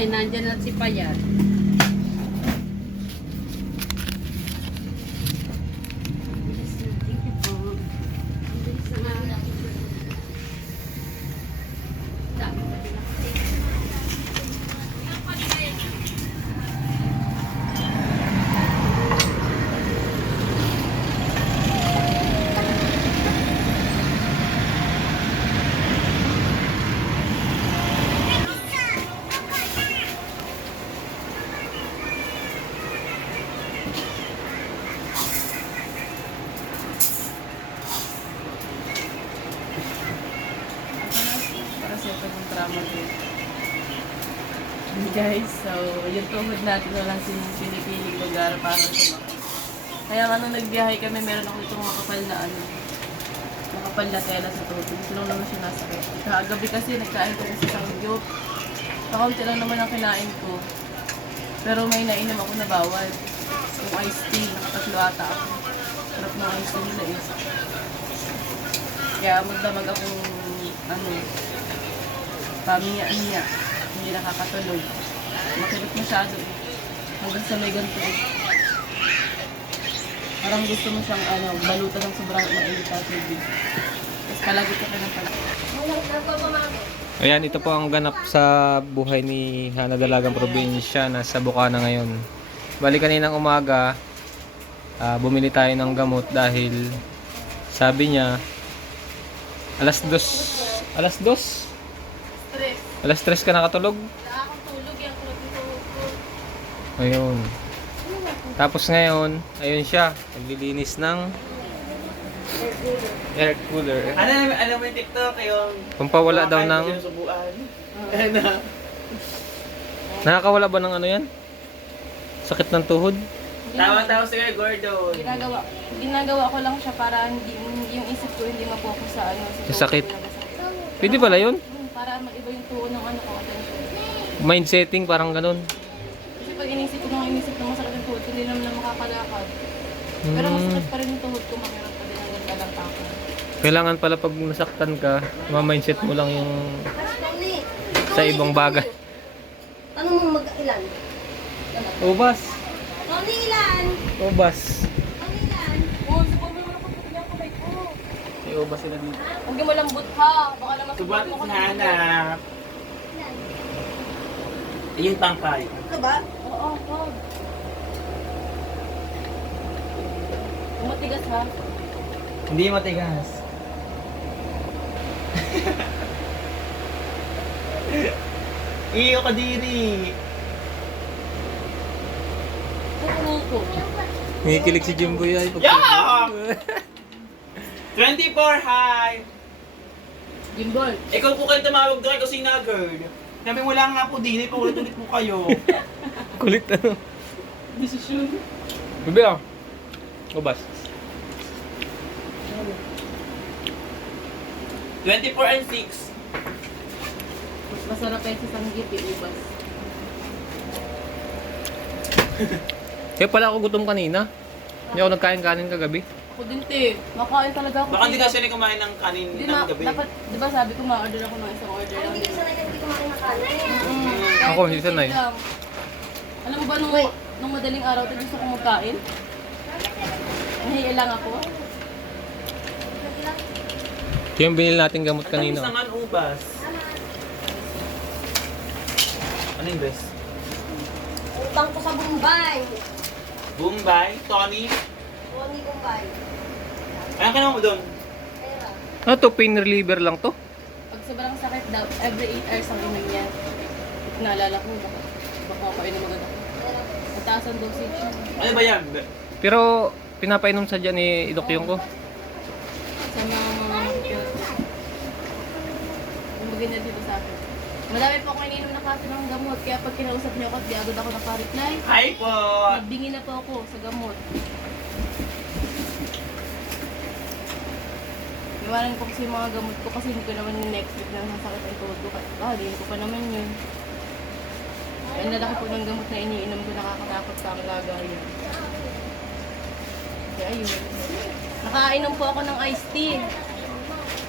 eh, nandyan na si Payat. Trauma ko. Guys, so yung tuhod natin wala silang pinipiling lugar para sumakit. Kaya nga nung nagbiyahe kami, meron ako itong makapal na ano, makapal na tela sa tuhod. Gusto lang naman siya nasakit. Kagabi kasi nagkain ko sa sangyup. Pakaunti lang naman ang kinain ko. Pero may nainom ako na bawal. Yung iced tea, nakatatlo ata ako. Sarap ng iced tea nila eh. Kaya magdamag akong ano, pamiya-miya. Hindi nakakatulog. Makilit masyado. Hanggang sa may ganito. Parang gusto mo siyang ano, balutan ng sobrang mainit na tubig. Tapos palagi ka ng palagi. Ayan, ito po ang ganap sa buhay ni Hana Dalagang Probinsya na sa Bukana ngayon. Bali kaninang umaga, ah, bumili tayo ng gamot dahil sabi niya alas dos alas dos. Alas tres ka nakatulog Wala akong tulog yung tulog ko. ayun tapos ngayon ayun siya naglilinis ng air cooler Ano, alam mo yung TikTok, yung... pampawala daw ng subuan. Ano? nakakawala ba ng ano yan sakit ng tuhod Tawa-tawa si Kuya Gordon. Ginagawa, ginagawa ko lang siya para hindi, yung isip ko hindi mapokus sa ano. Sa sakit. pwede pala yun Para mag-iba yung tuon ng ano ko, attention. mind setting parang ganun Kasi pag inisip ko nung inisip na masakit yung tuhod ko, hindi naman na makakalakad. Pero Hmm. masakit pa rin yung tuhod ko, mahirap pa din ang nagdalang tako. Kailangan pala pag nasaktan ka, ma-mindset mo lang yung sa ibang bagay. Tanong mo mag-ilan? Ubas. Tony, ilan? Ubas. Tony, ilan? Oh, sa pag mo nakapagpili ang kamay ko. Ubas sila dito. Huwag yung malambot ha. Baka naman Subuan mo mo ko si Hana. Ayun, pangkay. Ito ba? Oo, oo. Matigas ha. Hindi matigas. Iyo ka diri. Kukulo ko. Nangikilig si Jimboy ay pag Yeah! 24 high. Gimbal. Ikaw po kayo tumawag doon kay Kusina Girl. Sabi wala nga po din, paulit-ulit po kayo. Kulit ano. Desisyon. Bibi ah. Ubas. 24 and 6. Mas masarap yan sa sanggip, yung ubas. Kaya pala ako gutom kanina. Hindi ako nagkain kanin kagabi. Ako din, te. Makain talaga ako. Baka hindi te. kasi na kumain ng kanin Hindi ng na, gabi. dapat, di ba sabi ko ma-order ako ng isang order lang. hindi ka sanay hindi kumain ng kanin. Mm, Ako, kahit hindi sanay. lang. Alam mo ba nung, nung madaling araw tayo gusto ko magkain? Nahiya lang ako. Ito yung binili natin gamot Kanina. kanina. naman ubas. Ano yung best? Utang ko sa Bombay. Bombay, Tony. Tony Bombay. Ano ka mo doon? Pera. Ano to? Pain reliever lang to? Pag sobrang sakit daw, every 8 hours ang inom niya. Naalala ko, baka, baka agad ako. Pera. Mataas ang dosage. Ano ba yan? Pero pinapainom sa dyan ni Idok yung ko. Sa mga mga Kumbaga na dito sa akin. Madami po ako ininom na kasi ng gamot. Kaya pag kinausap niya ako at di agad ako nakareply, Hi po! nagbingi na po ako sa gamot. Iwanan ko kasi mga gamot ko kasi hindi ko naman yung next week na nasakit ang tuhod ko. Ah, hindi ko pa naman yun. Ang lalaki po ng gamot na iniinom ko nakakatakot sa ang lagayan. Kaya ayun. Nakainom po ako ng iced tea.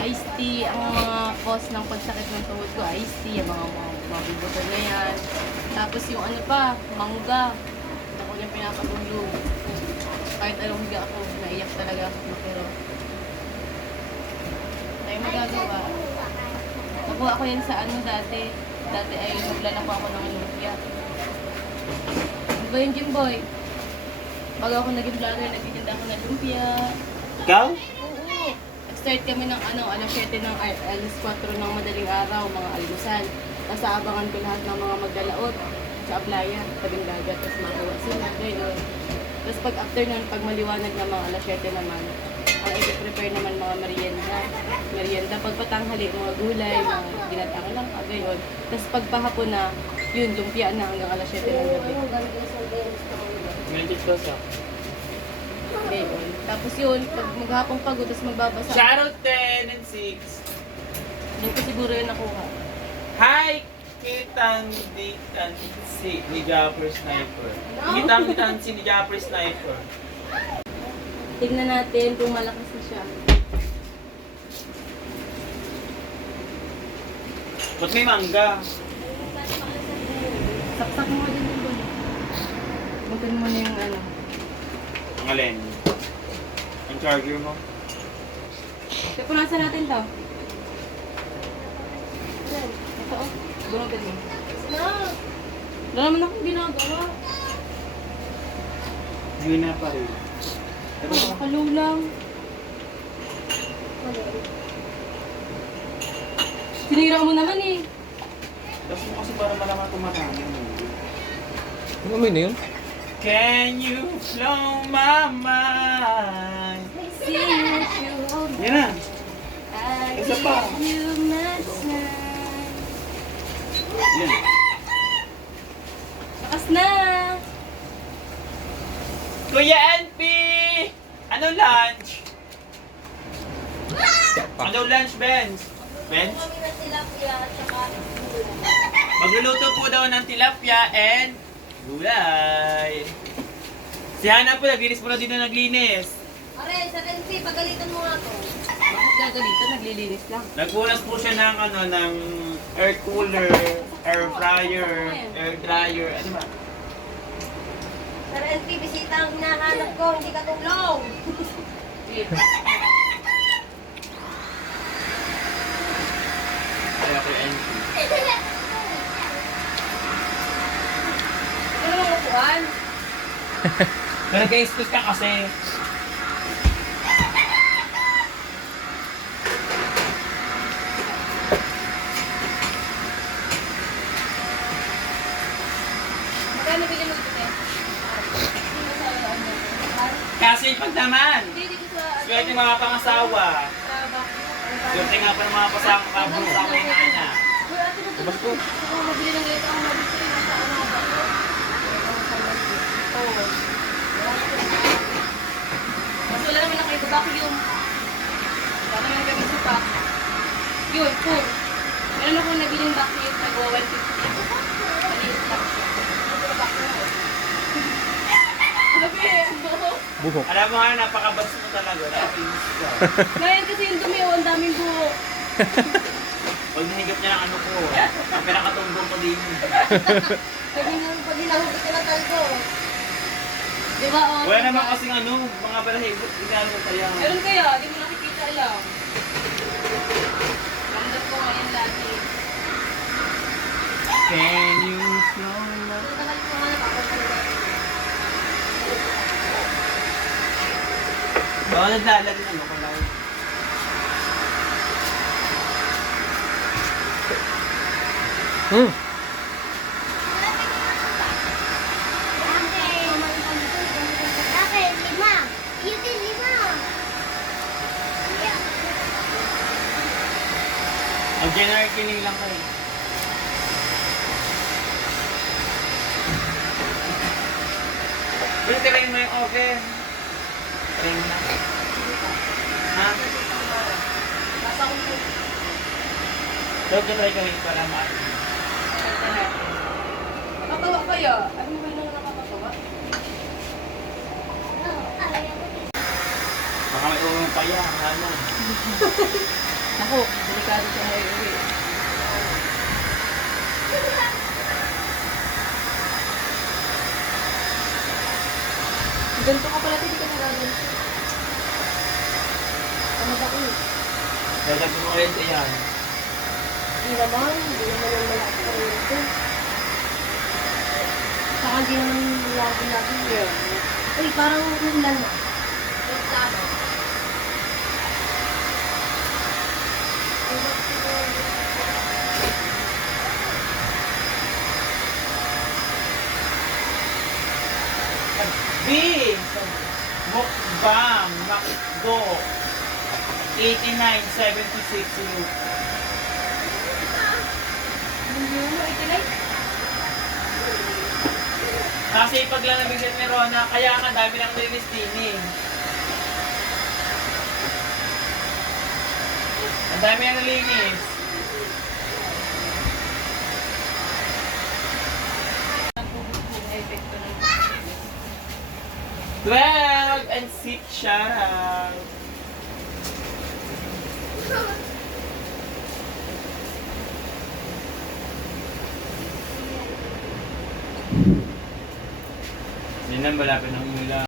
Iced tea, ang mga cause ng pagsakit ng tuhod ko, iced tea, yung mga bubutan na yan. Tapos yung ano pa, mangga. Ako yung pinapatulog. Kahit anong higa ako, naiyak talaga ako makiro. Tayo magagawa. Nakuha ako yan sa ano dati. Dati ay naglalako ako ng lumpia. Ano ba yung Jimboy? Bago ako naging vlogger, nagtitinda ako ng lumpia. Ikaw? Oo. Nag-start kami ng ano, alas 7 ng alas 4 ng madaling araw, mga almusal. Tapos aabangan ko lahat ng mga magdalaot sa playa, tabing dagat, tapos magawa sila, gano'n. Tapos pag after nun, pag maliwanag na mga alas 7 naman, ang i-prepare naman mga merienda. Merienda, pag patanghali, mga gulay, mga ginatang lang, ah, gano'n. Tapos pag pahapon na, yun, lumpia na hanggang alas 7 ng gabi. Ano ganito sa games ko? Minted ko sa. Gano'n. Tapos yun, pag maghapong pagod, tapos magbabasa. Shoutout 10 and 6. Doon ko siguro yun nakuha. Hi! Kitang di si ni Japper Sniper. Kitang di si ni Japper Sniper. Tignan natin kung malakas na siya. Ba't may mangga? Saksak mo din yung bulo. Bukan mo na yung ano. Ang alin? Ang charger mo? Kaya punasan natin to. Ito oh. Bunutin mo. No! Wala naman akong ginagawa. Yun na pa rin. Nakakalaw lang. Sinira mo naman eh. Tapos mo kasi para malaman kung marami. Ano na yun? Can you blow my mind? See you, Yan na. Isa pa. Yan. Lakas na! Kuya NP! Ano lunch? Ano lunch, Benz? Benz? Magluluto po daw ng tilapia and gulay. Si Hana po, naglinis po na din na naglinis. Are, sa NP, pagalitan mo nga to. Bakit gagalito? Naglilinis lang. Nagpunas po siya ng ano ng air cooler, air fryer, air dryer, ano ba? Sa NP, bisita ang hinahanap ko, hindi ka tulong. Kaya kay NP. Ano? Pero excuse ka kasi. Magkano bigyan mo dito? Kasi pag naman, swerte yung mga pangasawa. Swerte nga pa ng mga pasang kapangasawa yung. Ako ang mabili ko yung ano ba. Mas wala naman na kayo vacuum. Wala naman kami sa. Yun, full. Meron akong nabiling vacuum na go 150. Maliit lang siya. Grabe, oo. Buhok. Alam mo nga, napakabags mo talaga. Nakikinis ka. Ngayon kasi yung dumi, oh, ang daming buho. Pag nahigap niya ng ano ko, ang pinakatumbong ko din. Pag hinahuli ka na talgo. Di ba, oh? Wala naman kasing ano, mga balahigot, inano kaya. Meron kaya, di mo nakikita lang. Ramdam ko ngayon lagi. Can you slow my... Ang tagal ko nga napapasalit. Baka naglalag ng ano ko lang. Hmm. Ang generic kining lang kayo. Pero tirayin mo yung oven. Mo na. Ha? Nasa ko po. Ka try gawin para maano. Nakakatawa kaya? Ano ba yung nakakatawa? Baka may urong pa yan, ano. Ako, delikado siya na iuwi. Ganito ka pala, hindi ka nagaganito. Ano ba eh? Dagdag mo ulit yan. Hindi naman, hindi naman yung malaki pa rin ito. Saka hindi naman lagi-lagi. Uy, parang umulan na. B. Mukbang. Makdo. 8976 Luke. Hindi mo, itilay. Kasi pag lang nabigyan ni Rona, kaya nga dami lang linis din eh. Ang dami lang nalinis. Twelve and shout out. Yan ang malapit ng